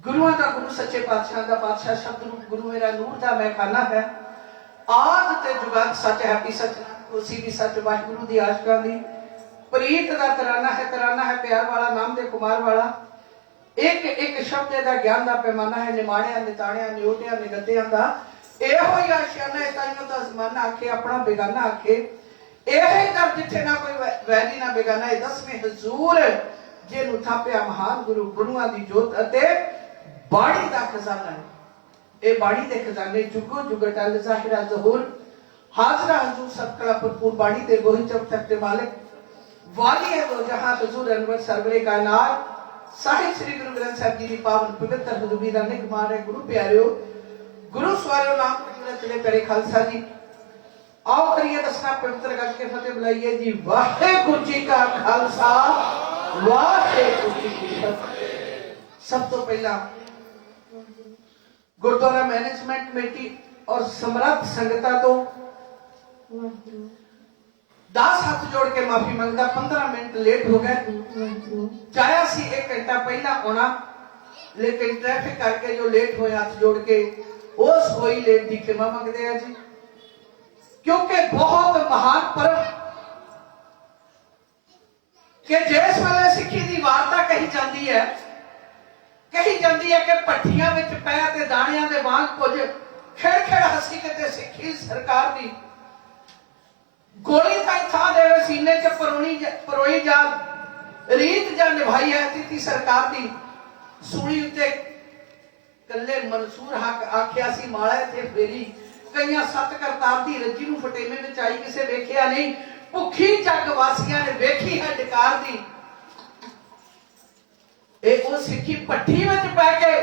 गुरुआं का गुरु सच्चे पातशाह का पातशाह शब्द रूप गुरु मेरा नूर दा मैं खाना है आद ते जुगात सच है कि सच उसी भी सच वाहिगुरु दी आशका दी प्रीत दा तराना है प्यार वाला नाम दे कुमार वाला एक एक शब्द दा ज्ञान दा पैमाना है निमाणिया निताणिया नियोटिया निगतिया दा एहो ही आशियाना है ताइयों दा जमाना आखे अपना बेगाना आखे एहे दर जिथे ना कोई वैली ना बेगाना है 10वें हजूर जिन्हों थापिया महान गुरु गुरुआं दी जोत अते बाड़ी दा खजाना है ए बाड़ी दे खजाने जुगो जुगटल जाहिरा ज़हूर हाजरा हजूर सब कला भरपूर बाड़ी दे गोही चौक तक के मालिक वाली है दो जहां हजूर अनवर सरवरे कायनात साहिब श्री गुरु ग्रंथ साहिब जी की पावन पवित्र हजूरी दा निगमान है गुरु प्यारियो गुरु सवारो नाम कटोरे चले करे खालसा जी आओ करिए दसना पवित्र गज के फतेह बुलाइए जी वाहेगुरु जी का खालसा वाहेगुरु जी की फतेह। सब तो पहला गुरुद्वारा मैनेजमेंट कमेटी और समर्थ संगता तो 10 हाथ जोड़ के माफी मांगता 15 मिनट लेट हो गए चाहे सी 1 घंटा पहला आना लेकिन ट्रैफिक करके जो लेट हुए हाथ जोड़ के उस होई लेट की क्षमा मांगते हैं जी क्योंकि बहुत महान पर्व कि जिस वेले सिक्खी की वार्ता कही जाती है कि भट्ठियां विच पै ते दाणियां दे वांग कुछ खेड़ खेड़ हसी के सिक्खी सरकार दी गोली ताई था देवे सीने च परोई जा रीत जा निभाई है तिथि सरकार दी सूली उत्ते कल्ले मंसूर हक आखिया सी माला ते फेरी कईयां सत करतार दी रज्जी नूं फटेमे विच आई किसे वेखिया नहीं भुखी जग वासियां ने वेखी है डकार दी ए ओ सिक्खी भट्ठी विच पै के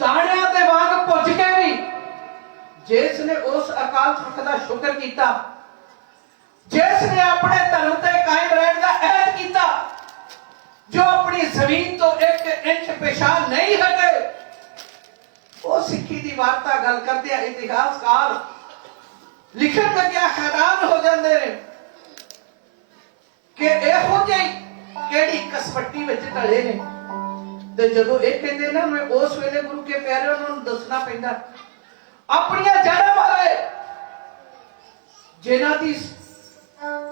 दाणियां दे वांग भुज के भी जिसने उस अकाल पुरख दा शुक्र कीता जिसने अपने धर्म ते कायम रहने का अहद किया जो अपनी जमीन तो 1 इंच पेशा नहीं हटे वो सिक्खी की वार्ता गल करते हैं इतिहासकार लिखन लग्या हैरान हो जाते हैं कि एहो जी केड़ी कसपट्टी विच ढले ने ते जदों ये कहंदे ना मैं उस वेले गुरु के प्यारे उन्होंने दसना पैंदा अपनी जड़ा बारे जिन्हां दी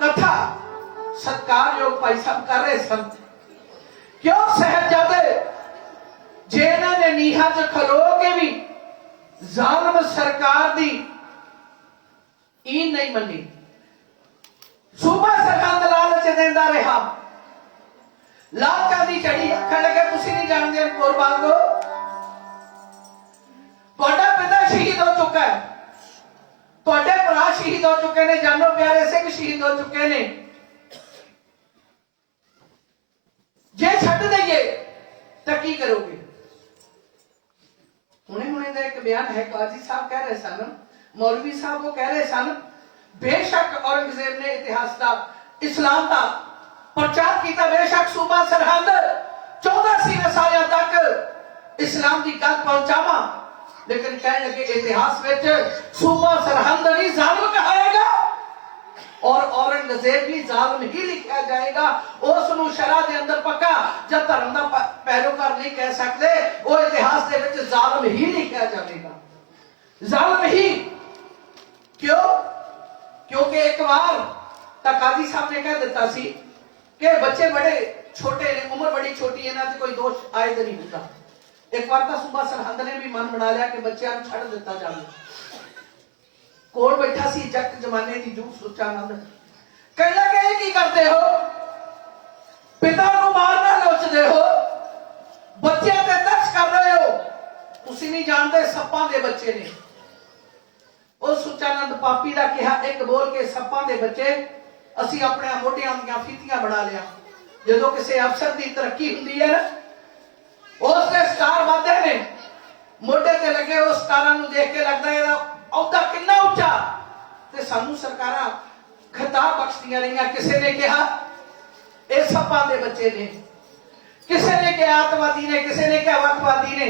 कथा सत्कारयोग भाई साहब कर रहे सन क्यों साहिबजादे जिन्हां ने नीहां च खलो के भी जालिम सरकार दी ईन नहीं मनी सूबा सरहंद लालच देंदा रहा लालचा दी चढ़ी अखण लगे तुसी नहीं जानते कुर्बान को तुहाडा पिता शहीद हो चुका है तुहाडे भरा शहीद हो चुके ने जानो प्यारे सिंह शहीद हो चुके ने जे छड्ड दईए तो की करोगे हुणे हुणे दा एक बयान है काजी साहब कह रहे सन मौलवी साहब वो कह रहे सन बेशक औरंगजेब ने इतिहास का इस्लाम का प्रचार किया बेशक सूबा सरहंद 14 साल तक इस्लाम की गल पहुंचावा लेकिन कहने लगे इतिहास में सूबा सरहंद भी जालिम कहाएगा और औरंगजेब भी जालिम ही लिखा जाएगा उसनु शरा दे अंदर पक्का जब धर्म का पैरोकार नहीं कह सकते वो इतिहास के विच जालिम ही लिखा जाएगा जालिम ही क्यों क्योंकि एक बार काजी साहब ने कह दिता सी कि बच्चे बड़े छोटे ने उम्र बड़ी छोटी है ना तो कोई दोष आयद नहीं होता एक बार तो सूबा सरहंद ने भी मन बना लिया कि बच्चों को छड़ दिता जाए कोल बैठा सी जट जमाने की जूठ सोचा नंद कहने लगे की करते हो पिता को मारना लोचते हो बच्चे ते तरस कर रहे हो तुसी नहीं जानते सप्पां दे बच्चे ने उस सुचानंद पापी का कहा एक बोल के सप्पां दे बच्चे असी अपने मोढियां दी फीतियां बना लिया जो किसी अफसर की तरक्की हुंदी है उसने स्टार वादे ने मोढे ते लगे उस स्टारां नूं देख के लगदा है औदा कितना उच्चा ते सानू सरकारां खिताब बख्शदियां रहियां किसी ने कहा ये सप्पां दे बच्चे ने किसी ने कहा आतवादी ने किसी ने कहा वक्फवादी ने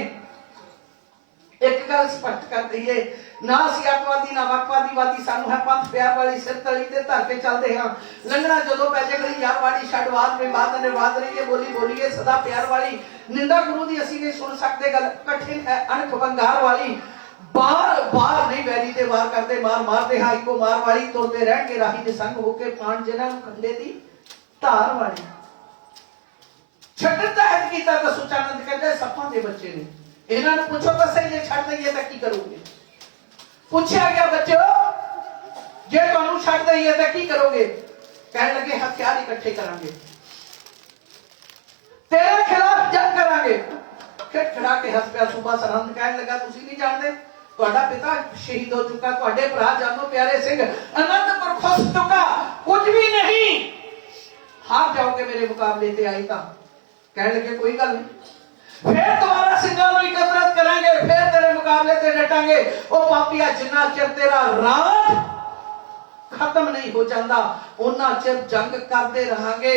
एक गल स्पष्ट कर दईए, ना ਅਸੀਂ ਅੱਤਵਾਦੀ ਨਾ ਵਕਵਾਦੀ ਸਾਨੂੰ ਹੈ ਪੰਥ ਪਿਆਰ ਵਾਲੀ ਸਿਰ ਤਲੀ ਤੇ ਧਰ ਕੇ ਚੱਲਦੇ ਹਾਂ। ਲੰਘਣਾ ਜਦੋਂ ਪੈ ਜੇ ਗਲੀ ਯਾਰ ਵਾਲੀ ਛੱਡਵਾਦ ਵਿਵਾਦ ਨੇ ਬਾਦ ਰਹੀਏ ਬੋਲੀ ਬੋਲੀਏ ਸਦਾ ਪਿਆਰ ਵਾਲੀ ਨਿੰਦਾ ਗੁਰੂ ਦੀ ਅਸੀਂ ਨਹੀਂ ਸੁਣ ਸਕਦੇ ਗੱਲ ਕਠਿਨ ਹੈ ਅਣਖ ਵੰਗਾਰ ਵਾਲੀ ਬਾਰ ਬਾਰ ਨਹੀਂ ਵੈਰੀ ਤੇ ਵਾਰ ਕਰਦੇ ਮਾਰ ਮਾਰਦੇ ਹਾਂ ਇੱਕੋ ਮਾਰ ਵਾਲੀ ਤੁਰਦੇ ਰਹਿ ਕੇ ਰਾਹੀ ਦੇ ਸੰਗ ਹੋ ਕੇ ਪਾਣ ਜਿਹਨਾਂ ਨੂੰ ਖੰਡੇ ਦੀ ਧਾਰ ਵਾਲੀ ਛੱਡਣ ਦਾ ਹੱਕ ਕੀਤਾ ਤਾਂ ਸੁਚਾਨੰਦ ਕਹਿੰਦੇ ਸੱਪਾਂ ਦੇ ਬੱਚੇ ਨੇ ਇਹਨਾਂ ਨੂੰ ਪੁੱਛੋ ਤਾਂ ਸਹੀ ਜੇ ਛੱਡ ਦਈਏ ਤਾਂ ਕੀ ਕਰੋਗੇ। ਪੁੱਛਿਆ ਗਿਆ ਬੱਚੋ ਜੇ ਤੁਹਾਨੂੰ ਛੱਡ ਦਈਏ ਤਾਂ ਕੀ ਕਰੋਗੇ। ਕਹਿਣ ਲੱਗੇ ਹਥਿਆਰ ਇਕੱਠੇ ਕਰਾਂਗੇ ਤੇਰੇ ਖਿਲਾਫ ਜੰਗ ਕਰਾਂਗੇ। ਖੜਾ ਕੇ ਹੱਸ ਪਿਆ ਸੂਬਾ ਸਰਹੰਦ ਕਹਿਣ ਲੱਗਾ ਤੁਸੀਂ ਨਹੀਂ ਜਾਣਦੇ ਤੁਹਾਡਾ ਪਿਤਾ ਸ਼ਹੀਦ ਹੋ ਚੁੱਕਾ ਤੁਹਾਡੇ ਭਰਾ ਜਾਨੋ ਪਿਆਰੇ ਸਿੰਘ ਅਨੰਦਪੁਰ ਖੁੱਸ ਚੁੱਕਾ ਕੁਝ ਵੀ ਨਹੀਂ ਹਾਰ ਜਾਓਗੇ ਮੇਰੇ ਮੁਕਾਬਲੇ ਤੇ ਆਈ ਤਾਂ। ਕਹਿਣ ਲੱਗੇ ਕੋਈ ਗੱਲ ਨਹੀਂ फिर तुम्हारा सिंगा एकत्रित करेंगे फिर तेरे मुकाबले ते डटांगे। ओ पापिया जिन्ना चिर तेरा राज खत्म नहीं हो जाता उन्ना चिर जंग करते रहांगे।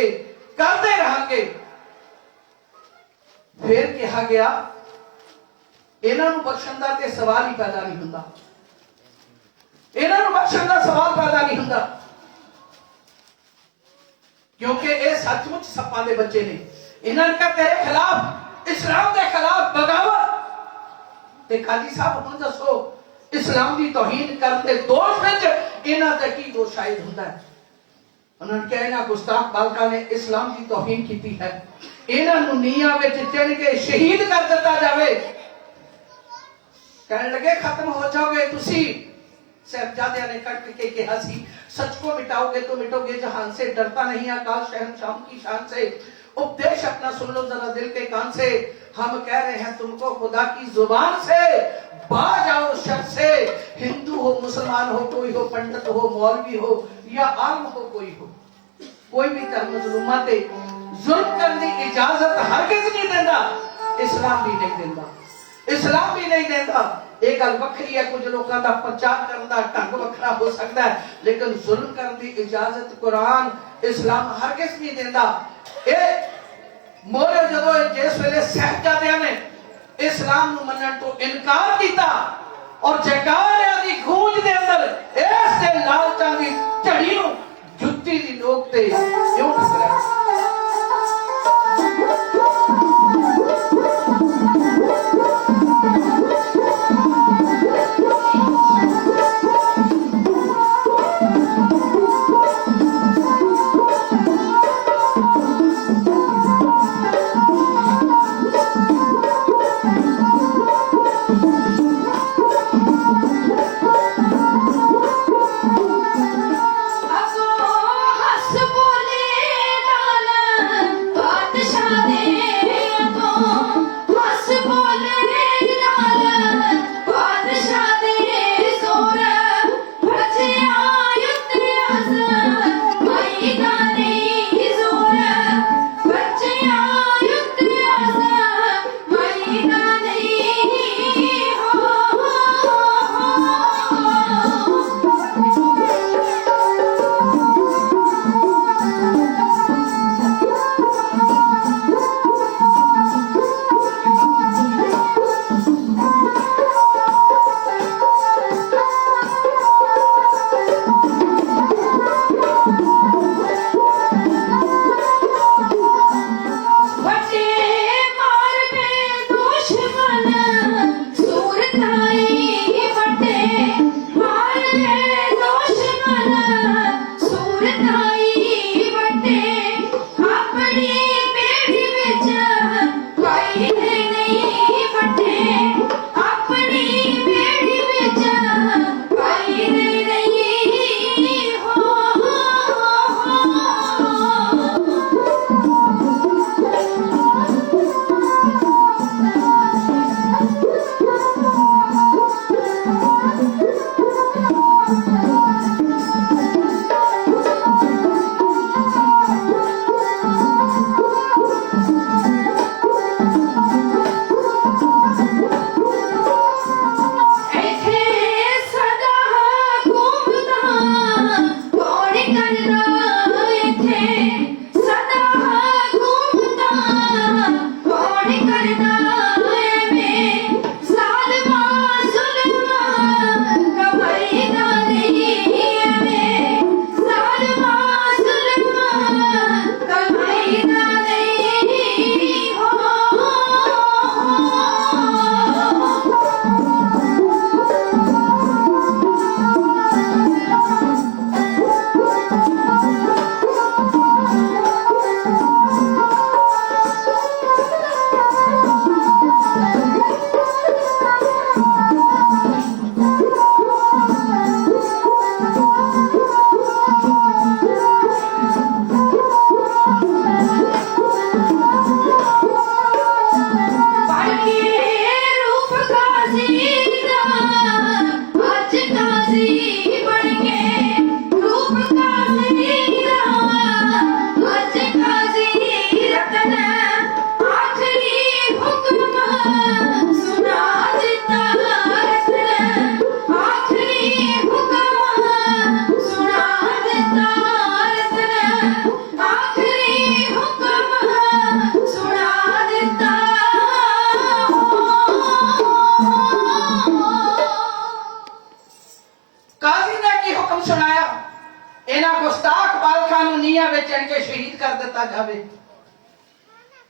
फिर कहा गया इन्हां नूं बख्शण दा ते सवाल ही पैदा नहीं हुंदा। इन्हां नूं बख्शण दा सवाल पैदा नहीं हुंदा क्योंकि ये सचमुच सप्पां दे बच्चे ने। इन्हां ने कहा तेरे खिलाफ इस्लाम के खिलाफ बगावत ते काजी साहब हुण दसो इस्लाम की तौहीन करते दोष विच इन्हां ते की दोष शायद हुंदा है। उन्होंने कहा इन्हां गुस्ताख बालकां ने इस्लाम की तौहीन की है इन्हां नूं नीहां विच चिण के शहीद कर दिता जावे। कहने लगे खत्म हो जाओगे तुसी। साहिबजादियां ने कट के कहा सी सच को मिटाओगे तो मिटोगे जहान से डरता नहीं अकाल शहंशाह की शान से। उपदेश अपना सुन लो जरा दिल के कान से हम कह रहे हैं तुमको खुदा की जुबान से बाहर जाओ शर से। हिंदू हो मुसलमान हो कोई हो पंडित हो मौलवी हो या आलम हो कोई भी धर्म जुल्मां ते जुल्म करने की इजाजत हरगिज नहीं देता। इस्लाम भी नहीं देता इस्लाम भी नहीं देता। एक गल वखरी है कुछ लोगों का प्रचार करने का ढंग वखरा हो सकता है लेकिन जुल्म करने की इजाजत कुरान इस्लाम हरगिज नहीं देता। मोरे जदों जिस वेले साहिबजादियां ने इस्लाम नूं मनण तो इनकार किया और जयकारियां दी गूंज दे अंदर इस दे लालचां दी झड़ी नूं जुत्ती दी नोक ते क्यों टकराया। हस बोले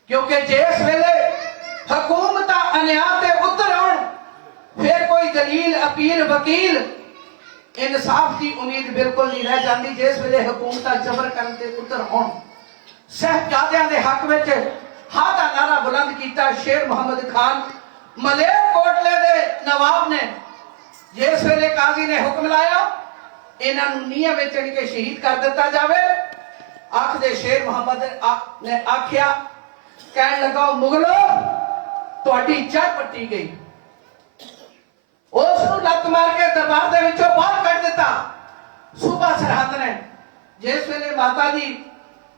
क्योंकि जिस वेले हुकूमत अन्याय ते उतर आउण फिर कोई दलील अपील वकील इंसाफ की उम्मीद बिल्कुल नहीं रह जाती। जिस वेले हुकूमत जबर करते उतर आउण साहिबजादियां दे हक विच हां दा नारा बुलंद किया शेर मुहम्मद खान मलेरकोटले दे नवाब ने जिस वेले काजी ने हुक्म लाया इन्हां नूं नीहां विच चढ़ के शहीद कर दिता जावे। आखदे शेर मुहम्मद ने आख्या कहन लगा मुगलो तुहाडी चाह पट्टी गई। उस नूं लत मार के दरबार दे विचों बाहर कढ दिता। सूबा सरहद ने जिस वेले माता जी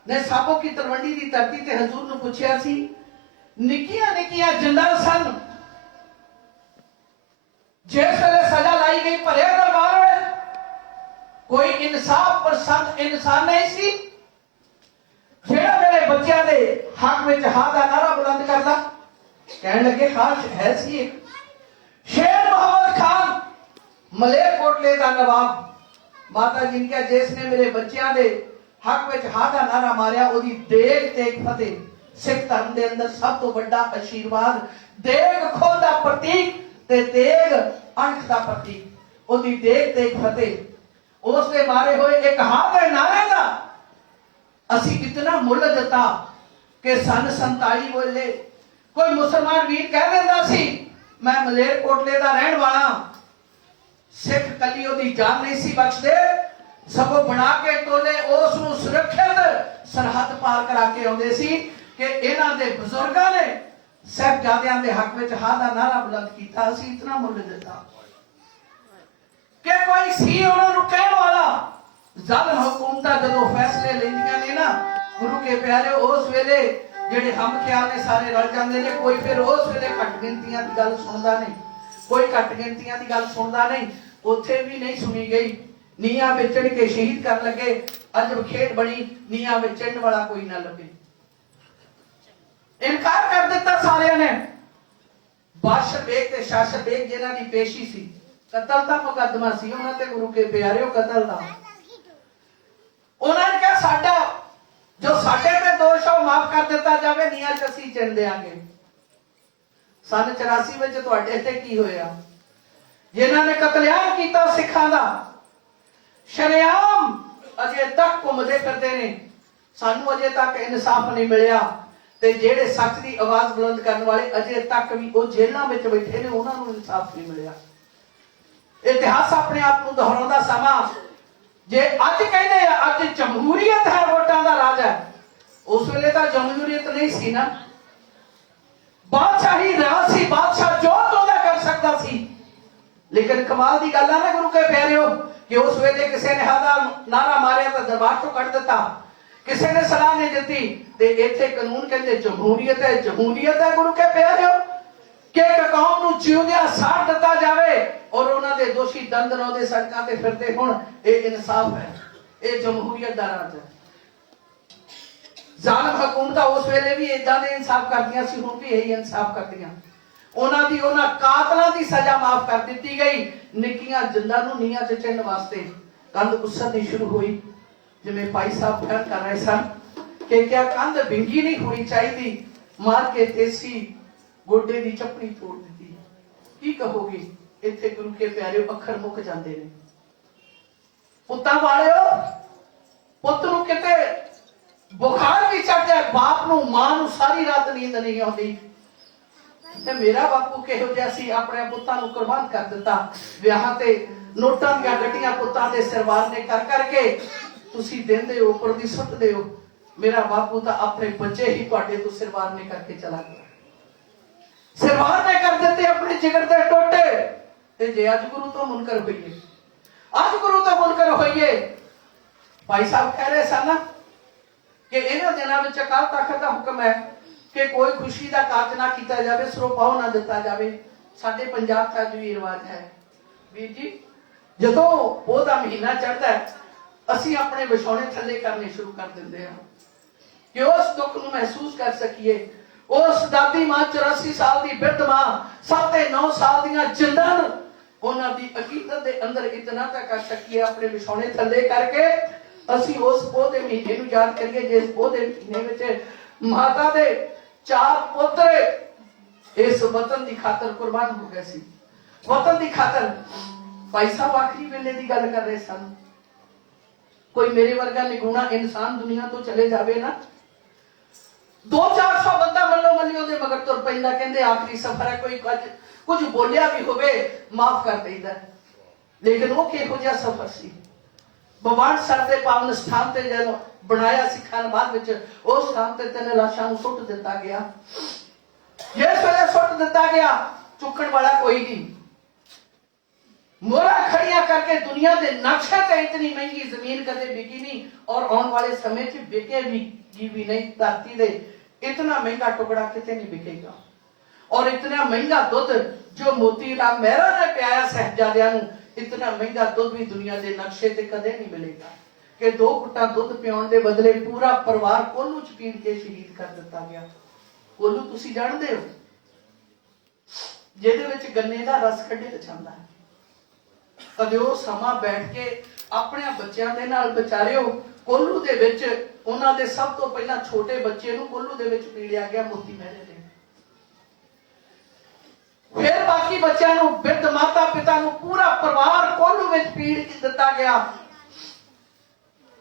ने साबो की तलवंडी की धरती ते हजूर नूं पुछया सी निक्कियां निक्कियां जिंदा सन जिस वेले सजा लाई गई भरे दरबार में कोई इंसाफ पसंद इंसान नहीं सी जेड़ा मेरे बच्चों के हक में हां का नारा बुलंद करता। कहने लगे खास है सी शेर मुहम्मद खान मलेरकोटले का नवाब। माता जी ने कहा जिसने मेरे बच्चों के हक में हां का नारा मारिया ओदी देग ते फतेह। सिख धर्म के अंदर सब तो बड़ा आशीर्वाद देग खोल का प्रतीक ते देग अंख का प्रतीक ओदी देग ते फतेह। उसने मारे हुए एक हां के नारे का असी इतना मुल दिता कि सन 47 वेले कोई मुसलमान वीर कह देता सी मैं मलेरकोटले का रहने वाला। सिख कली ओदी जान नहीं सी बख्शदे सगों बना के टोले उस नूं सुरक्षित सरहद पार करा के आउंदे सी कि इन्हां दे बुजुर्गां ने साहिबजादियां दे हक विच हां दा नारा बुलंद कीता। असी इतना मुल दिता कि कोई सी उन्हां नूं कहण वाला जालिम हुकूमतां जदों फैसले लैंदियां ने ना गुरु के प्यारे उस वेले जेडे हम ख्याल ने सारे रल जांदे ने। कोई फिर उस वेले घट गिनतियां दी गल सुनदा नहीं कोई घट गिनतियां दी गल सुनदा नहीं। उत्थे भी नहीं सुनी गई नीहां विच चढ़ के शहीद कर लगे। अजब खेड बनी नीहां विच चढ़न वाला कोई ना लभे। इनकार कर दिता सारे ने। बादशाह बेग ते शासक बेग जिन्हां दी पेशी सी कतल दा मुकदमा सी उन्हां ते गुरु के प्यारे कतल दा। उन्होंने कहा साडा जो साडे ते दोष है माफ कर दिता जाए नीहां च असीं चिण देंगे। सन 84 विच तुहाडे ते की होया जिन्हां ने कतलेआम कीता सिखां दा शरेआम अजे तक घुमदे फिरदे ने। सानू अजे तक इंसाफ नहीं मिलिया ते जेड़े सच दी आवाज बुलंद करने वाले अजे तक भी वो जेलां विच बैठे ने उन्हां नूं इंसाफ नहीं मिलिया। इतिहास अपने आप को दोहराउंदा समा जे अज कहने अज जमहूरीयत है वोटां दा राज है उस वेले तां जमहूरीयत नहीं सी ना। बादशाही राज सी बादशाह जो तोदा कर सकता सी। लेकिन कमाल दी गल है ना गुरु के प्यारेओ कि उस वेले किसी ने हादा नारा मारिया तो दरबार तो कट दिता किसी ने सलाह नहीं दी ते इत्थे कानून कहंदे जमहूरीयत है गुरु के प्यारेओ कि एक कौम नूं जिउंदियां साड़ दिता जावे और उन्हां दे दोषी दंदनों दे सड़कां ते फिरदे हुण। ये इंसाफ है ये जमहूरीयत दा राज है। जालिम हुकूमतां उस वेले भी इदां दे इंसाफ करदियां सी हुण भी यही इंसाफ करदियां। उन्हां कातलां दी सजा माफ कर दित्ती गई। निक्कियां जिंदां नूं नीहां च चिणन वास्ते कंध उसरनी शुरू हुई। जिवें भाई साहब बयान कर रहे सन कि क्या कंध बिंगी नहीं होनी चाहिए मार के तेसी गोडे दी चपड़ी तोड़ दी। की कहोगे इत्थे गुरु के प्यारे अखर मुक जाते हैं। पुत्तां वालिओ पुत्त नूं किते बुखार भी चढ़ जाए बाप नूं मां नूं सारी रात नींद नहीं आउंदी। ते मेरा बापू किहो जिहा सी अपने पुत्तां नूं कुर्बान कर दिता। विआह ते नोटां दीआं गड्डियां पुत्तां दे सिर वारने कर करके तुसीं देंदे हो उपर दी सुੱਟਦੇ हो। मेरा बापू तो अपने बच्चे ही तुहाडे तो सिर वारने करके चला गया। सिर वारने कर देते अपने जिगर दे टोटे। ते जे अज गुरु तो मुनकर होइए अज गुरु तो मुनकर होइए। भाई साहब कह रहे सन कि इन्हां दिनां विच अकाल तख्त दा हुक्म है कि कोई खुशी का कारज ना किया जाए सिरोपाओ ना दिता जाए। साडे पंजाब च अज भी रिवाज है वीर जी जदों पोह दा महीना चढ़दा है असीं अपने विछौणे थल्ले करने शुरू कर दिंदे हां कि उस दुख नूं महसूस कर सकीए। उस दादी मां 84 साल की बिरध मां 7 ते 9 साल दीआं जिंदां नूं उन्हां दी अकीदत दे अंदर इतना तक कर सकीए अपने विछौणे थल्ले करके असीं उस पोह दे महीने नूं याद करिए जिस पोह दे महीने विच माता दे 4 पुत्र इस वतन की खातर कुर्बान हो गए सी। वतन की खातर भाई साहब आखिरी वेले की गल कर रहे सन। कोई मेरे वर्गा निगुणा इंसान दुनिया तो चले जावे ना, 200-400 बंदा मल्लो मल्लियों दे मगर तुर पैंदा, कहंदे आखिरी सफर है, कोई कुछ बोलिया भी होवे माफ कर देईदा। लेकिन वो किहो जिहा सफर सी। भगवान सर दे पावन स्थान ते जदों बनाया सिखान बाद विच उस स्थान ते 3 लाशां नूं सुੱਟ दिता गया। जिस वेले सुੱਟ दिता गया चुकण वाला कोई नहीं। मोरा खड़ियां करके दुनिया के नक्शे ते इतनी महंगी जमीन कदे बिकी नहीं और आने वाले समय च बिके भी नहीं। धरती दे इतना महंगा टुकड़ा किते नहीं बिकेगा। और इतना महंगा दुध जो मोती राम मेहरा ने पियाया साहिबजादियां नूं, इतना महंगा दुध भी दुनिया के नक्शे ते कदे नहीं मिलेगा कि 2 घुट्टा दुध पियाउण दे बदले पूरा परिवार कोल्लू च पीड़ के शहीद कर दिता गया। कोल्लू तुसीं जाणदे हो, जिहदे विच गन्ने दा रस कढिया जांदा है। कदे वो समा बैठ के अपने बच्चों के नाल विचारियो, कोल्लू दे विच उन्हां दे सब तो पहला छोटे बच्चे नूं कोल्लू दे विच पीड़िया गया मोती महरे ने। फिर बाकी बच्चों नूं, वृद्ध माता पिता नूं, पूरा परिवार कोल्लू विच पीड़ दिता गया।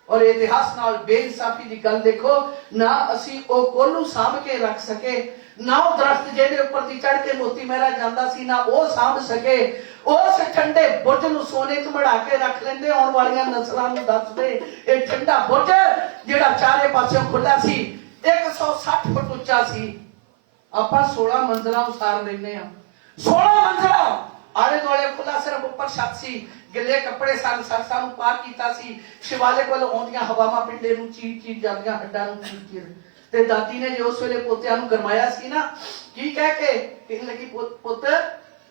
और इतिहास नाल बेइंसाफी की गल देखो ना, असी ओ कोल्लू साम के रख सके ना, वो दरख्त जेदे उपर दी चढ़ के मोती मेहरा जांदा सी ना वो साम सके। उस ठंडे बुर्ज नूं सोने च मढ़ा के रख लेंदे, आउण वालियां नस्लां नूं दसदे ये ठंडा बुर्ज जिहड़ा चारे पासों खुला सी 160 फुट उच्चा सी। आपां 16 मंजिलां उसार लैंदे आ, 16 मंजिलां आले दुआले खुला, सिर्फ उपर छत सी, गिले कपड़े सन, सरसा नूं पार कीता सी। शिवाले कोल आउंदियां हवावां पिंडे नूं चीर चीर जांदियां, हड्डां नूं चीर चीर। ते दादी ने जो उस वेले पोतियां नूं गरमाया सी ना, की कह के कहन लगी पुत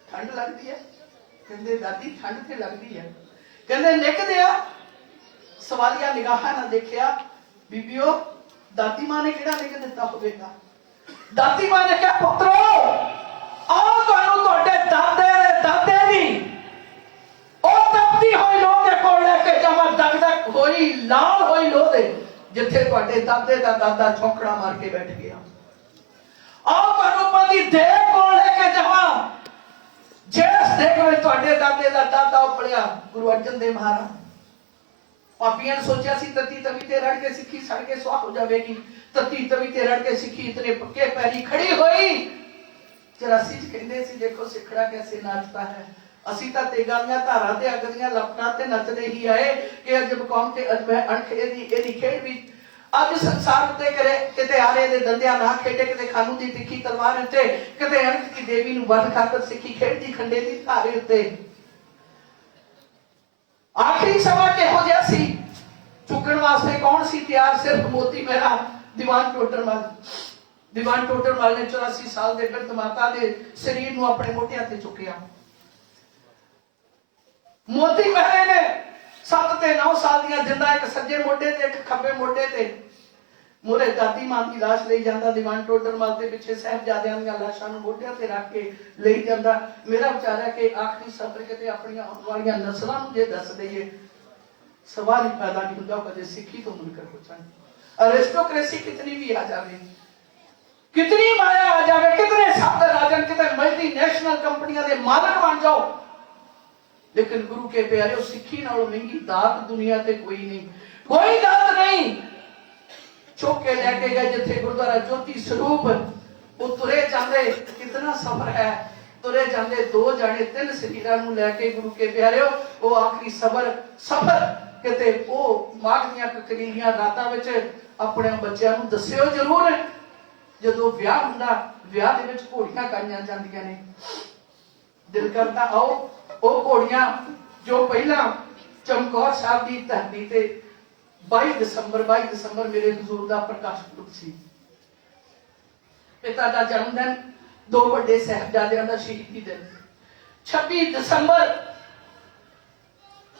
ठंड लगदी है। कहंदे दादी ठंड ते लगदी है। कहंदे निकदे आ, सवालिया निगाहां नाल देखिया, बीबीओ दादी मां ने किहड़ा लिख दिता होवेगा। दादी मां ने कहा पुत्रो आओ तुहानूं तुहाडे दादे दी ਉਹ ਤਪਦੀ ਹੋਈ ਲੋਹ ਦੇ ਕੋਲ ਲੈ ਕੇ ਜਾਵਾਂ, ਦਗਦਗ ਹੋਈ ਲਾਲ ਹੋਈ ਲੋਹ ਦੇ ਜਿੱਥੇ ਤੁਹਾਡੇ ਦਾਦੇ ਦਾ ਦਾਦਾ ਛੋਕੜਾ ਮਾਰ ਕੇ ਬੈਠ ਗਿਆ। ਆਓ ਤੁਹਾਨੂੰ ਪਤੀ ਦੇਹ ਕੋਲ ਲੈ ਕੇ ਜਾਵਾਂ ਜਿਸ ਦੇਹ ਵਿੱਚ ਤੁਹਾਡੇ ਦਾਦੇ ਦਾ ਦਾਦਾ ਉਪਲਿਆ, ਗੁਰੂ ਅਰਜਨ ਦੇਵ ਮਹਾਰਾਜ। ਪਾਪੀਆਂ ਨੇ ਸੋਚਿਆ ਸੀ ਤਤੀ ਤਵੀ ਤੇ ਰੜ ਕੇ ਸਿੱਖੀ ਸੜ ਕੇ ਸੁਆਹ ਹੋ ਜਾਵੇਗੀ, ਤਤੀ ਤਵੀ ਤੇ ਰੜ ਕੇ ਸਿੱਖੀ ਇਤਨੇ ਪੱਕੇ ਪੈਰੀ ਖੜੀ ਹੋਈ। 84 ਚ ਕਹਿੰਦੇ ਸੀ ਦੇਖੋ ਸਿੱਖੜਾ कैसे नाचता है। ਅਸੀਂ ਤਾਂ ਤੇਗਾਂ ਦੀਆਂ ਧਾਰਾਂ ਤੇ ਅੱਗ ਦੀਆਂ ਲਪਟਾਂ ਤੇ ਨੱਚਦੇ ਹੀ ਆਏ ਕਿ ਅਜਬ ਕੌਮ ਤੇ ਅਜਬ ਅਣਖ ਇਹਦੀ ਖੇਡ ਵੀ ਅੱਜ ਸੰਸਾਰ ਉੱਤੇ ਕਰੇ ਕਿਤੇ ਆਰੇ ਦੇ ਦੰਦਿਆਂ ਨਾ ਖੇਡੇ, ਕਿਤੇ ਖਾਨੂ ਦੀ ਤਿੱਖੀ ਤਲਵਾਰ ਉੱਤੇ, ਕਿਤੇ ਅਣਖ ਦੀ ਦੇਵੀ ਨੂੰ ਵੱਧ ਖਾਤਰ ਸਿੱਖੀ ਖੇਡਦੀ ਖੰਡੇ ਦੀ ਧਾਰੇ ਉੱਤੇ। ਆਖਰੀ ਸਮਾਂ ਕਿਹੋ ਜਿਹਾ ਸੀ, ਚੁੱਕਣ ਵਾਸਤੇ ਕੌਣ ਸੀ ਤਿਆਰ? ਸਿਰਫ ਮੋਤੀ ਮੇਰਾ ਦੀਵਾਨ ਟੋਡਰਮਲ। ਦੀਵਾਨ ਟੋਡਰਮਲ ਨੇ 84 ਸਾਲ ਦੇ ਬਿਰਧ ਮਾਤਾ ਦੇ ਸਰੀਰ ਨੂੰ ਆਪਣੇ ਮੋਢਿਆਂ ਤੇ ਚੁੱਕਿਆ। मोती महरे ने 7 ते 9 साल दियां जिंदा एक सज्जे मोढे ते एक खब्बे मोढे ते मोरे दादी मां की लाश ले जांदा। दीवान टोडरमल दे पिछे साहिबजादियां दी लाशां नूं मोढियां ते रख के ले जांदा। मेरा विचार है कि आखिरी सफर किते अपनी आउण वालियां नस्लां नूं जे दस दईए, सवाल ही पैदा नहीं हुंदा कदे सिक्खी तो मुनकर पहुंचण। अरिस्टोक्रेसी कितनी भी आ जावे, कितनी माया आ जावे, कितने सादर राजन, कितने मल्टीनेशनल कंपनियां दे मालक बन जाओ, लेकिन गुरु के प्यारे सिक्खी नालों महंगी दात दुनिया ते कोई नहीं, कोई दात नहीं। चौके लेके गए जिथे गुरुद्वारा ज्योति स्वरूप, वो तुरे जाते, कितना सफर है, तुरे जाते 2 जाने 3 शरीरां नूं लेके गुरु के प्यारे वो आखिरी सफर किते वो माघ दियां ककरीलियां रातां विच अपने बच्चों नूं दस्सिओ जरूर। जदों विआह हुंदा, विआह दे विच घोड़ियां गाईआं जांदियां ने, दिल करदा आओ ਉਹ ਘੋੜੀਆਂ ਜੋ ਪਹਿਲਾਂ ਚਮਕੌਰ ਸਾਹਿਬ ਦੀ ਧਰਤੀ ਤੇ 22 ਦਸੰਬਰ ਮੇਰੇ ਹਜ਼ੂਰ ਦਾ ਪ੍ਰਕਾਸ਼ ਪੁਰਬ ਸੀ। ਪਿਤਾ ਦਾ ਜਨਮ ਦਿਨ, 2 ਵੱਡੇ ਸਾਹਿਬਜ਼ਾਦਿਆਂ ਦਾ ਸ਼ਹੀਦੀ ਦਿਨ। 26 ਦਸੰਬਰ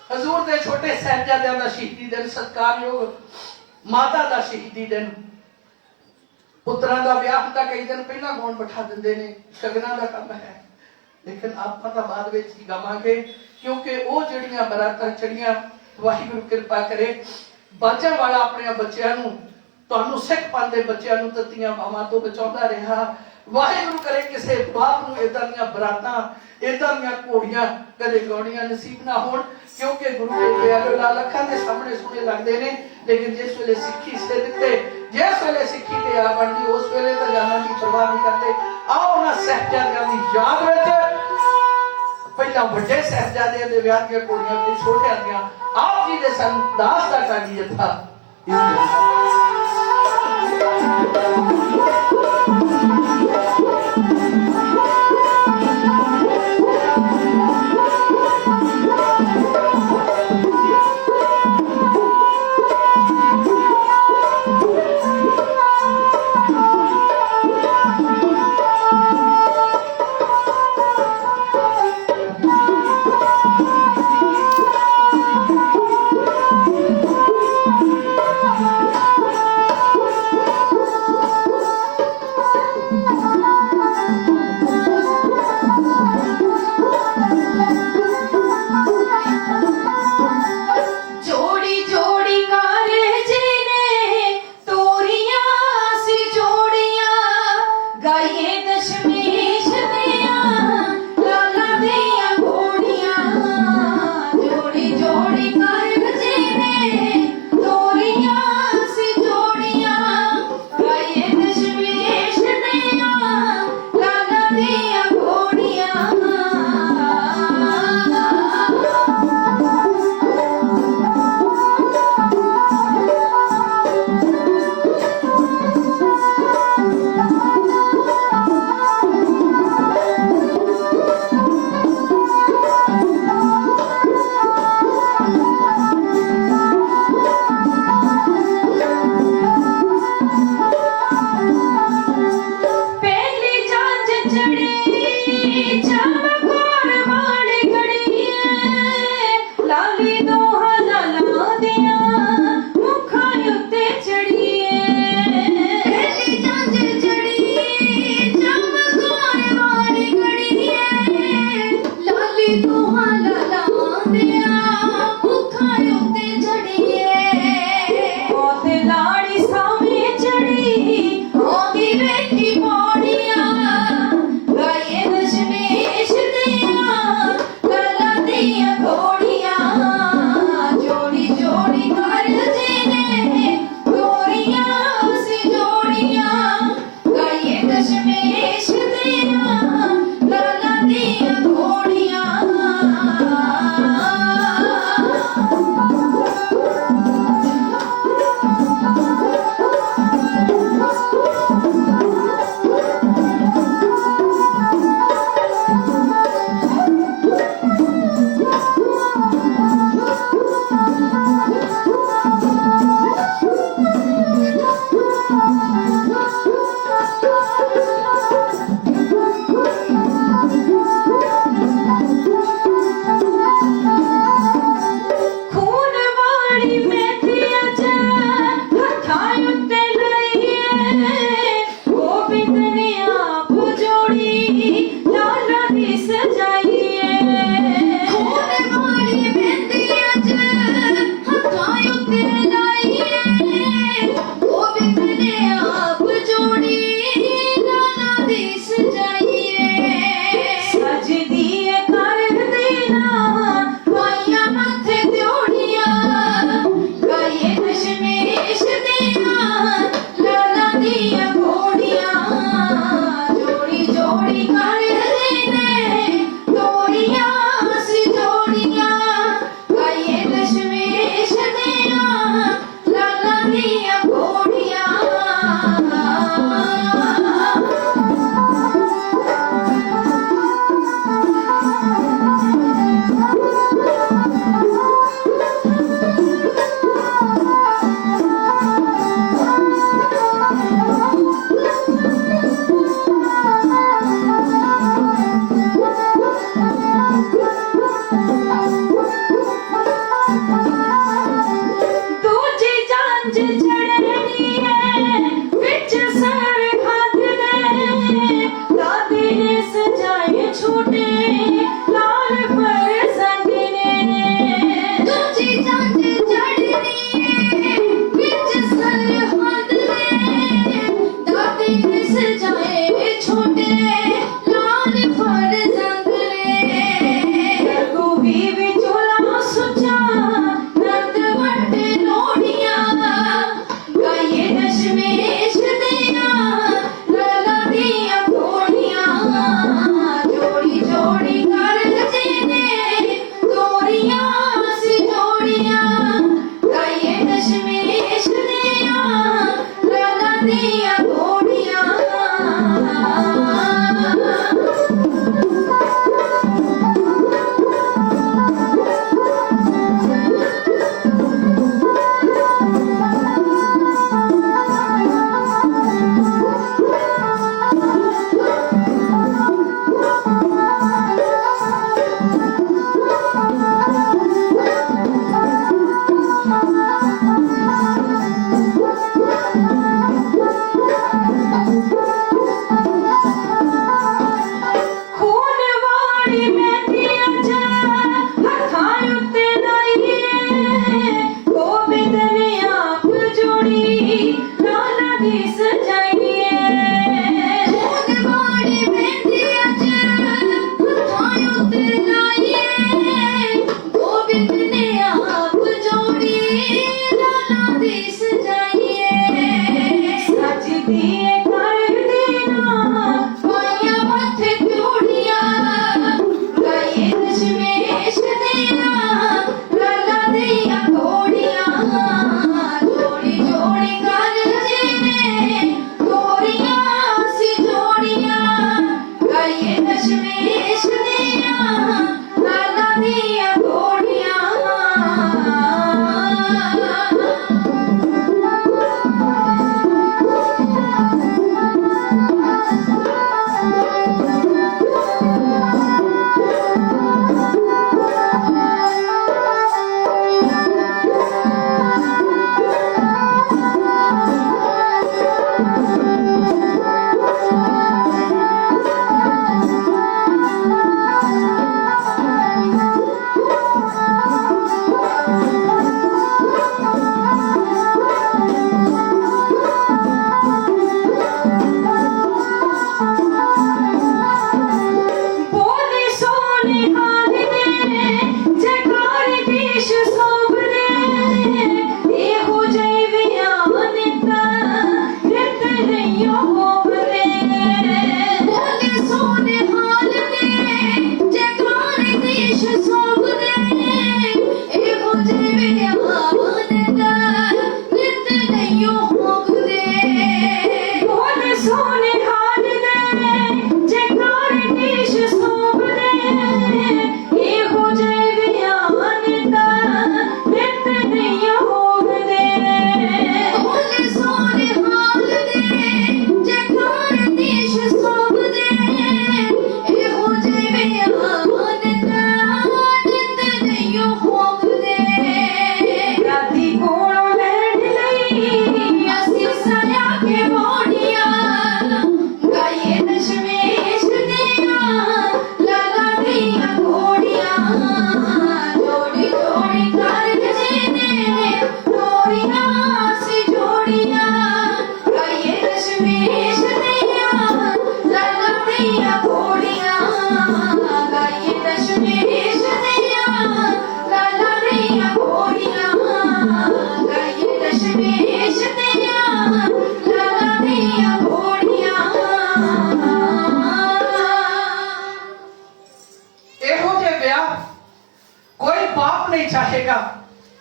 ਹਜ਼ੂਰ ਦੇ ਛੋਟੇ ਸਾਹਿਬਜ਼ਾਦਿਆਂ ਦਾ ਸ਼ਹੀਦੀ ਦਿਨ, ਸਤਿਕਾਰਯੋਗ ਮਾਤਾ ਦਾ ਸ਼ਹੀਦੀ ਦਿਨ। ਪੁੱਤਰਾਂ ਦਾ ਵਿਆਹ ਹੁੰਦਾ ਕਈ ਦਿਨ ਪਹਿਲਾਂ ਗਾਉਣ ਬਿਠਾ ਦਿੰਦੇ ਨੇ, ਸ਼ਗਨਾਂ ਦਾ ਕੰਮ ਹੈ। लेकिन आप तो बाद में ही गावांगे क्योंकि वो जड़ियां बरातां चढ़ियां, वाहिगुरू कृपा करे बाजा वाला अपने बच्चों नूं ਤੁਹਾਨੂੰ ਸਿੱਖ ਪੰਥ ਦੇ ਬੱਚਿਆਂ ਨੂੰ ਤੱਤੀਆਂ ਮਾਵਾਂ ਤੋਂ ਬਚਾਉਂਦਾ ਰਿਹਾ। ਵਾਹਿਗੁਰੂ ਕਰੇ ਕਿਸੇ ਬਾਪ ਨੂੰ ਇਦਾਂ ਦੀਆਂ ਬਰਾਤਾਂ, ਇਦਾਂ ਦੀਆਂ ਘੋੜੀਆਂ ਕਦੇ ਗਾਉਣੀਆਂ ਨਸੀਬ ਨਾ ਹੋਣ, ਕਿਉਂਕਿ ਗੁਰੂ ਦੇ ਪਿਆਰੇ ਲਾਲ ਅੱਖਾਂ ਦੇ ਸਾਹਮਣੇ ਸੋਹਣੇ ਲੱਗਦੇ ਨੇ, ਲੇਕਿਨ ਜਿਸ ਵੇਲੇ ਸਿੱਖੀ ਸਿੱਧ ਤੇ ਜਿਸ ਵੇਲੇ ਸਿੱਖੀ ਤੇ ਆ ਬਣਦੀ ਉਸ ਵੇਲੇ ਤਾਂ ਜਾਨਾਂ ਦੀ ਪਰਵਾਹ ਨਹੀਂ ਕਰਦੇ। ਆਓ ਉਹਨਾਂ ਸਾਹਿਬਜ਼ਾਦਿਆਂ ਦੀ ਯਾਦ ਵਿੱਚ ਪਹਿਲਾਂ ਵੱਡੇ ਸਾਹਿਬਜ਼ਾਦਿਆਂ ਦੇ ਵਿਆਹ ਦੀਆਂ ਘੋੜੀਆਂ ਤੇ ਛੋਟਿਆਂ ਦੀਆਂ ਆਪ ਜੀ ਦੇ ਸੰਦਾਸ ਦਾ ਟਾਗੀ ਜਥਾ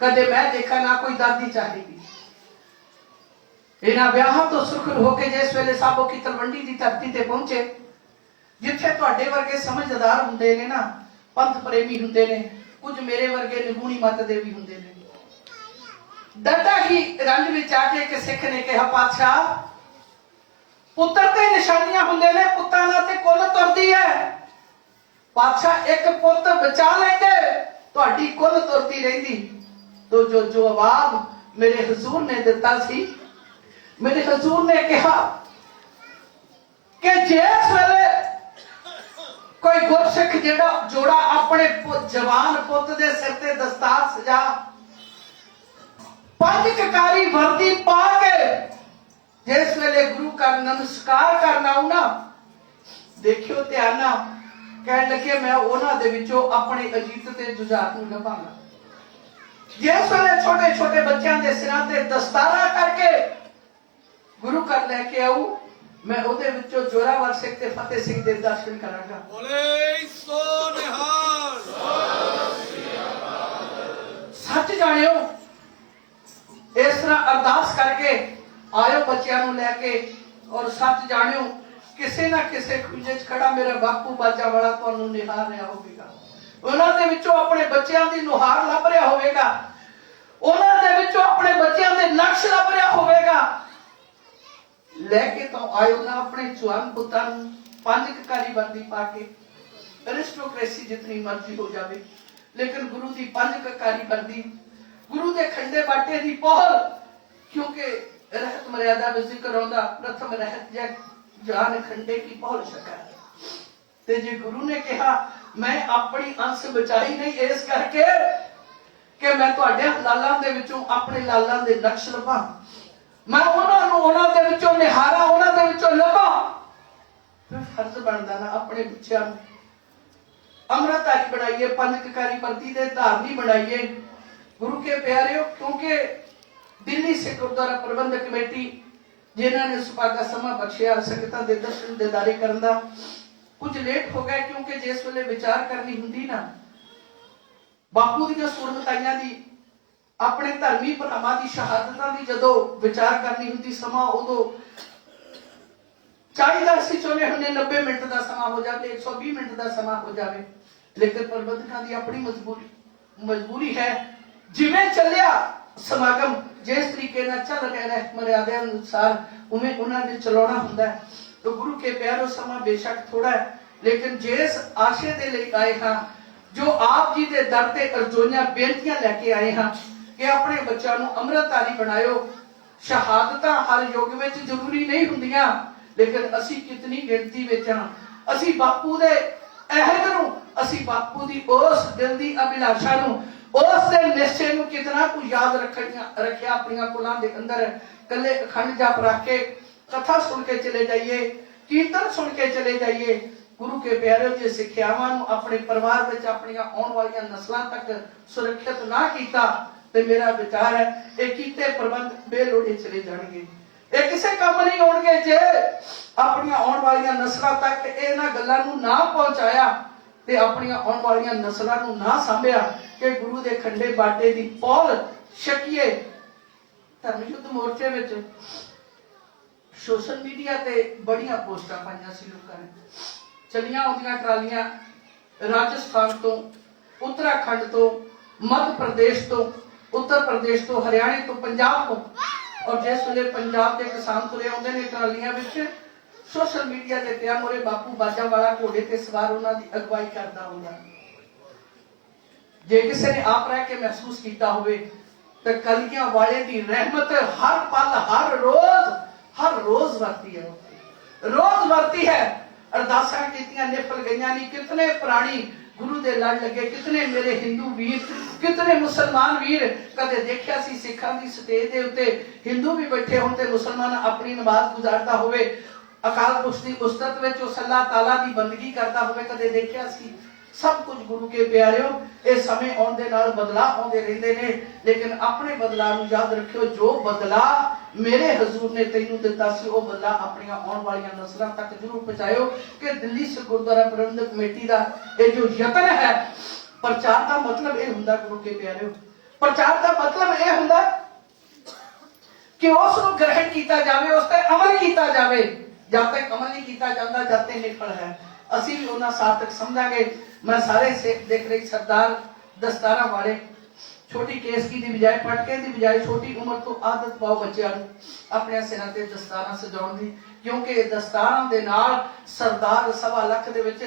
कदे मैं देखा ना कोई दादी चाहेगी। इन्हां विआहां तो सुखर होके जिस वेले साबो की तलवंडी की धरती ते पहुंचे, जिथे तुहाडे वर्गे समझदार हुंदे ने ना, पंथ प्रेमी हुंदे ने, कुछ मेरे वर्गे निगूणी मत दे भी हुंदे ने। डटा ही रंग विच आके एक सिख ने कहा, पातशाह पुत्र ते निशानियां हुंदे ने, पुत्तां नाल ते कुल तुरदी है। पातशाह एक पुत बचा लेंगे तुहाडी कुल तुरदी रहिंदी। तो जो जवाब मेरे हजूर ने दिता सी, मेरे हजूर ने कहा कि जिस वेले कोई गुरसिख जेड़ा जोड़ा अपने जवान पुत दे सिर ते दस्तार सजा, पंज ककारी वर्दी पा के जिस वेले गुरु का नमस्कार करना ना, देखियो ध्यान नाल, कह लगे मैं उन्हां दे विचों अपने अजीत ते जुझार नूं लभांगा। जिस वेले छोटे छोटे बच्चों के सिरां ते दस्तारा करके गुरु घर लैके आऊं, मैं उहदे विचों जोरावर सिंह ते फतेह सिंह दे दर्शन करांगा। सच जानियो, इस तरह अरदास करके आयो बच्चों नूं लैके, और सच जानियो किसी ना किसी खुंजे च खड़ा मेरा बापू बाजा वाला तुहानूं निहार रहा होगा। उन्हां दे विचों अपने बच्चों की नुहार लभ रहा होगा, उन्हां दे विचों अपने बच्चों के नक्श लभ रहा होगा। लैके तो आयो ना अपने जवान पुत्तां नूं पंज ककारी वर्दी पाके, अरिस्टोक्रेसी जितनी मर्जी हो जाए, लेकिन गुरु की पंज ककारी वर्दी, गुरु के खंडे बाटे की पहल, क्योंकि रहत मर्यादा में जिक्र आउंदा, प्रथम रहत जग जान खंडे की पहल शका। ते जे गुरु ने कहा मैं अपनी अंश बचाई नहीं इस करके कि मैं तुहाडे लालां दे विचों अपने लालां दे नक्श लभां, मैं उन्हां दे विचों निहारा, उन्हां दे विचों लभां, फिर फर्ज बनदा ना अपने बच्चों नूं अमृतधारी बनाइए, पंज ककारी वर्दी दे धारनी बनाइए। गुरु के प्यारिओ, क्योंकि दिल्ली सिख गुरुद्वारा प्रबंधक कमेटी जिन्होंने सुभागा समा बख्शिया संगतां दे दर्शन दीदारे करन दा, कुछ लेट हो गया क्योंकि जिस वेले विचार करनी हुंदी ना बापू दी सूरमताइयां दी, अपने धर्मी भरावां दी शहादतां दी जदों विचार करनी हुंदी, समा उदों चाहिदा सी चोने हुंदे 90 मिनट का समा हो जाए, 120 मिनट का समा हो जाए, लेकिन प्रबंधकां दी अपनी मजबूरी है। जिवें चलिया समागम जिस तरीके नाल चल रहा है मर्यादा अनुसार उवें उन्होंने चलाना हुंदा है। तो गुरु के प्यारो समा बेशक थोड़ा है, लेकिन जिस आशे दे लई आए हाँ, जो आप जी दे दर ते अर्जोइयां बेनतियां लैके आए हाँ कि अपने बच्चों नूं अमृतधारी बनायो। शहादतां हर युग विच जरूरी नहीं हुंदियां, लेकिन असी कितनी गिनती विच हां, असी बापू दे अहद नूं, असी बापू दी उस दिल दी अभिलाषा नूं, उस दे निश्चय नूं कितना कुछ याद रखिया अपनी कुलां दे अंदर। कले अखंड जाप रख के कथा सुन के चले जाइए, कीर्तन सुन के चले जाइए। गुरु के प्यारे जी सिक्ख्यावां नूं अपने परिवार विच अपनी आउण वालियां नस्लां तक सुरक्षित ना कीता ते मेरा विचार है ये कीते प्रबंध बेलोड़े चले जाणगे, ये किसे काम नहीं आउणगे जे अपनी आउण वालियां नस्लां तक इन्हां गल्लां नूं ना पहुंचाया ते अपनी आउण वालियां नस्लां नूं ना सांभिया कि गुरु दे खंडे बाटे दी पौल छकीए। धर्म युद्ध मोर्चे विच सोशल मीडिया ते बड़ियां पोस्टां पाईयां सी लोकां ने, चलियां आउंदियां ट्रालियां राजस्थान तो, उत्तराखंड तो, मध्य प्रदेश तो, उत्तर प्रदेश तो, हरियाणा तो, पंजाब तो, और जिस वेले पंजाब के किसान तुरे आउंदे ने ट्रालियां विच सोशल मीडिया ते पिया मोरे बापू बाजा वाला घोड़े ते सवार उन्हां दी अगवाई करदा हुंदा। जे किसी ने आप रह के महसूस किया होवे तो कलियां वाले दी रहमत हर पल हर रोज वरती है, रोज वरती है। अरदासां कीतियां निफल गईयां नहीं, कितने प्राणी गुरु दे लड़ लगे, कितने मेरे हिंदू वीर, कितने मुसलमान वीर कदे देखिया सी सिखां दी स्टेज दे उत्ते हिंदू भी बैठे होण ते मुसलमान अपनी नमाज गुजारदा होवे, अकाल पुरख दी उस्तत विच उस अल्लाह ताला दी बंदगी करदा होवे, कदे देखिया सी। सब कुछ गुरु के प्यारिओ इस समय आउण दे नाल बदलाव आउंदे रहिंदे ने, लेकिन अपने बदलाव नूं याद रखियो, जो बदलाव मेरे हजूर ने तैनूं दिता सी वो बदलाव अपनी आउण वालियां नस्लां तक जरूर पहुंचायो। कि दिल्ली सिख गुरुद्वारा प्रबंधक कमेटी दा ये जो यतन है प्रचार का मतलब ये हुंदा गुरु के प्यारिओ, प्रचार का मतलब यह हुंदा कि उस नूं ग्रहण किया जाए, उस ते अमल किया जाए। जब तक अमल नहीं किया जाता जब तक निफल है। असी भी उन्हें सार्थक समझांगे। मैं सारे देख रही सरदार दस्तारा वाले छोटी केसकी की बजाय पटके की बजाय छोटी उम्र तो आदत पाओ बच्चों अपने सिरां ते दस्तारा सजाउण दी, क्योंकि दस्तारां दे नाल सरदार 1.25 लाख दे विच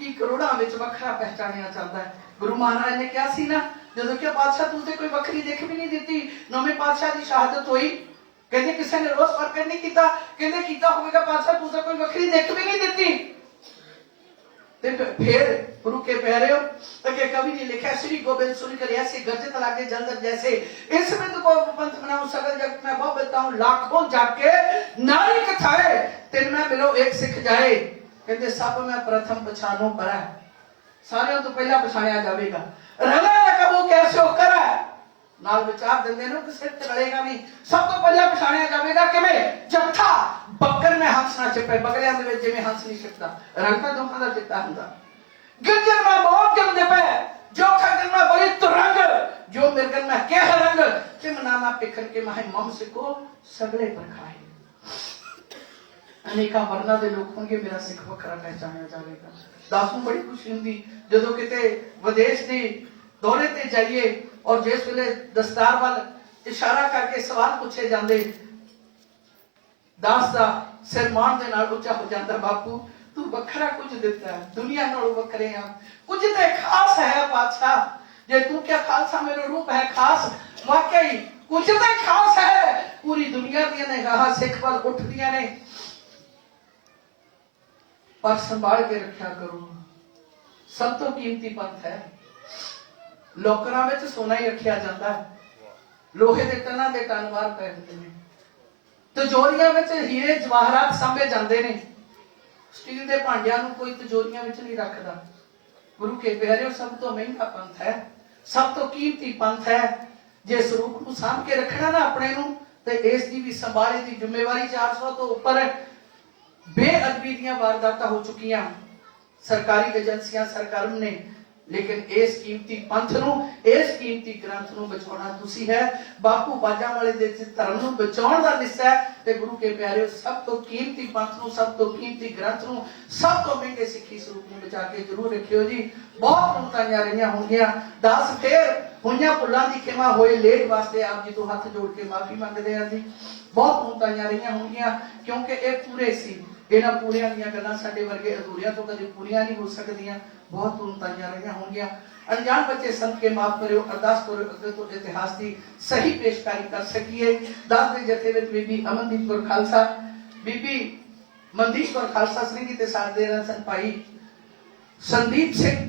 की करोड़ां विच वखरा पहचानिया जाता है। गुरु महाराज ने क्या सी ना, जो क्या बादशाह तू ते कोई वखरी देख भी नहीं दी। नौवें पातशाह की शहादत हुई, कहते किसी ने रोज प्रकट नहीं किया, कहते कीता होगा पातशाह तू तो कोई वखरी देख भी नहीं दी। फिर गुरु के पैरों अगे कवि ने लिखा, श्री गोबिंद सुन कर ऐसे गरजत लागे जलंधर जैसे, इस बिंदु को पंथ बनाऊं सगल जगत में बहु बताऊं लाखों जाके नारी कथाए तिन में मिलो एक सिख जाए। कहते सब में प्रथम पछानो पर है, सारे तो पहला पछाणिया जाएगा। रला न कबू कैसे हो कर नाल विचार देंदे ने कि सिर चलेगा नहीं, सब तो पहला पछाणिया जाएगा किवें जत्था बकर में हंस ना छिपे, बकरियां दे विच जिवें हंस नहीं छिपदा, रंग तो दोखां दा चिट्टा हुंदा। गिरजन में बहुत जम दे पे जो खगन में बड़ी तुरंग, जो मिर्गन में के रंग तिम नामा पिखन के माहे मम से को सगले पर खाए। अनेका वर्णा दे लोग होंगे, मेरा सिख वखरा पहचानिया जाएगा। दासों बड़ी खुशी हुंदी जदों किते विदेश दी दौरे ते जाइए और जिस वेले दस्तार वाल इशारा करके सवाल पूछे जाते, दास दा सिर मान दे नाल उच्चा हो जाता, बापू तू वखरा कुछ दिता है, दुनिया नालों वखरे हैं, कुछ ते खास है पातशाह। जे तू क्या खालसा मेरा रूप है खास, वाकई कुछ ते खास है। पूरी दुनिया दी निगाहां सिख वाल उठदियां ने, पर संभाल के रखा करो। सब तो कीमती पंथ है। लोकरां विच सोना ही रखा जाता है, लोहे के टना के टन बाहर पै हुंदे ने, तिजोरियां विच हीरे जवाहरात सांभे जांदे ने, स्टील के भांडियां नूं कोई तिजोरियां विच नहीं रखदा। गुरु के प्यारे सब तो महंगा पंथ है, सब तो कीमती पंथ है। जे स्वरूप नूं सांभ के रखना ना अपने नूं ते इस दी भी संभाले दी जिम्मेवारी 400 तो उपर है। बेअदबी दीयां वारदातां हो चुकियां, सरकारी एजेंसियां सरकार ने, लेकिन इस कीमती पंथ नूं इस कीमती ग्रंथ नूं बचाउणा तुसी है। बापू बाजा वाले दे धर्म नूं बचाउण दा निश्चय ते गुरु के प्यारे सब तो कीमती पंथ नूं, सब तो कीमती ग्रंथ नूं, सब तो महंगे सिੱਖੀ स्वरूप नूं बचा के जरूर रखियो जी। बहुत मुक्ताइयां रहियां होंगियां। दास फिर होइयां भुल्लां दी खिमा होए लेट वास्ते आप जी तो हाथ जोड़ के माफी मंगदे हां जी। बहुत मुक्ताइयां रहियां होंगियां, क्योंकि ये पूरे सी, इन्हां पूरियां दीयां गल्लां साडे वर्गे अधूरियां तो कदे पूरियां नहीं हो सकदियां। बहुत मुक्ताइयां रहियां होंगियां। अनजान बच्चे संत के माफ करो, अरदास करो अगे तो इतिहास की सही पेशकारी कर सकिए। दास दे जथे विच बीबी अमनदीप कौर खालसा, बीबी मनदीप कौर खालसा श्री ते साथ दे रहे सन भाई संदीप सिंह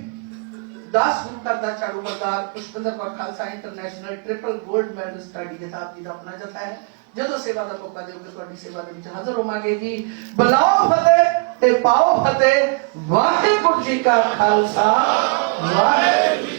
दास गुरु घर दा झाड़ू बरदार, Pushpinder Kaur Khalsa international triple gold medal study के साथ जी दा अपना जथा है। जदों सेवा का मौका दोगे तुहाडी सेवा दे विच हाज़र होवांगे जी। बुलाओ फतेह ते पाओ फतेह। वाहिगुरू जी का खालसा, वाहिगुरू।